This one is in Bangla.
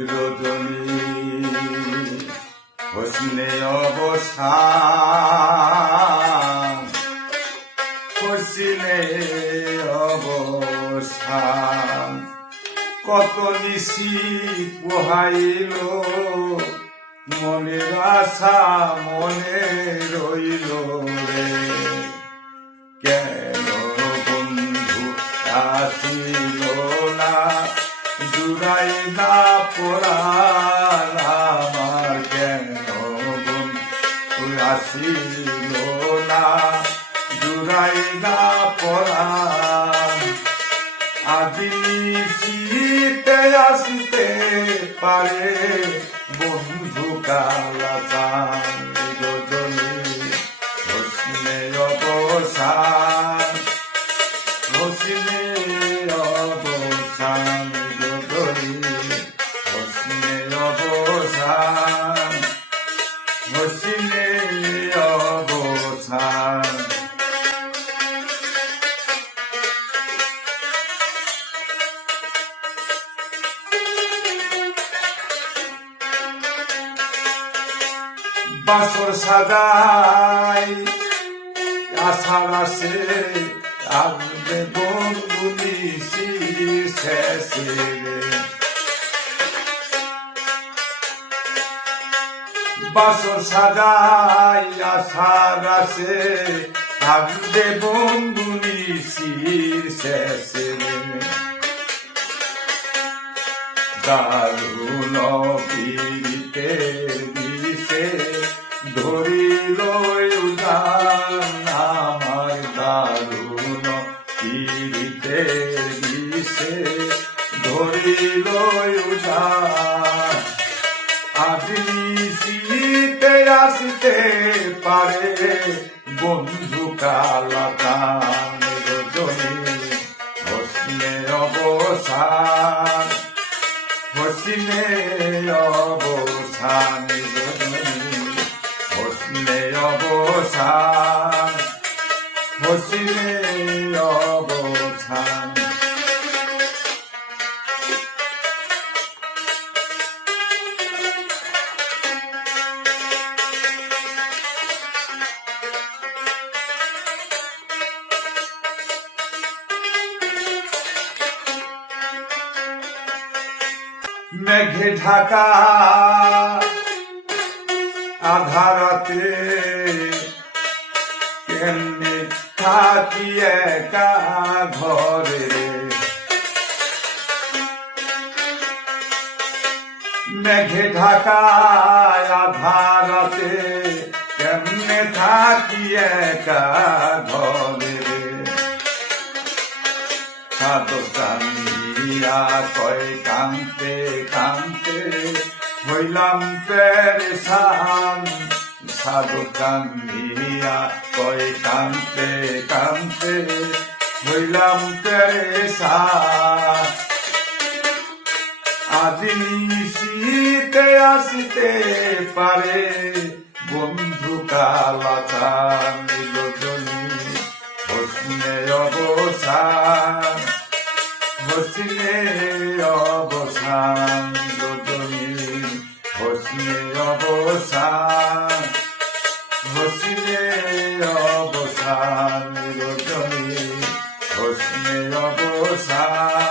রজনী হোসনে অবসান হোসনে অবসান কত নিশি পোহাইল মনের আশা মনে রইল রে কেন বন্ধু আসিল না জুড়াই না পড়ান আমার কেন বন্ধু আসিল না জুড়াই না পড়ান আজি শীতে আসতে পারে বন্ধু কালাচান রজনী হোসনে অবসান হোসনে অবসান রজনী হোসনে অবসান হোসনে অবসান বাসর সাজাই আশার আসে আসবে বন্ধু নিশি শেষে বাসর সাজাই আশার আসে আসবে বন্ধু নিশির শেষে দারুণ পীড়িতের বিষে ধরিল উদান আমার দারুণ পীড়িতের বিষে ধরিল উদান আজ নিশিতে আসতে পারে বন্ধু কালাচান রজনী হোসনে অবসান হোসনে অবসান রজনী হোসনে অবসান হোসনে অবসান মেঘে ঢাকা আধারাতে কেমনে থাকি একা ঘরে মেঘে ঢাকা আধারাতে কেমনে থাকি একা ঘরে সাধু কান্দিয়া কয় কান্তে কান্তে হইলাম পেরেশান সাধু কান্দিয়া কয় কান্তে কান্তে হইলাম পেরেশান আজি নিশিতে আসতে পারে বন্ধু কালাচান রজনী হোসনে অবসান হোসনে অবসান রজনী হোসনে অবসান হোসনে অবসান রজনী হোসনে অবসান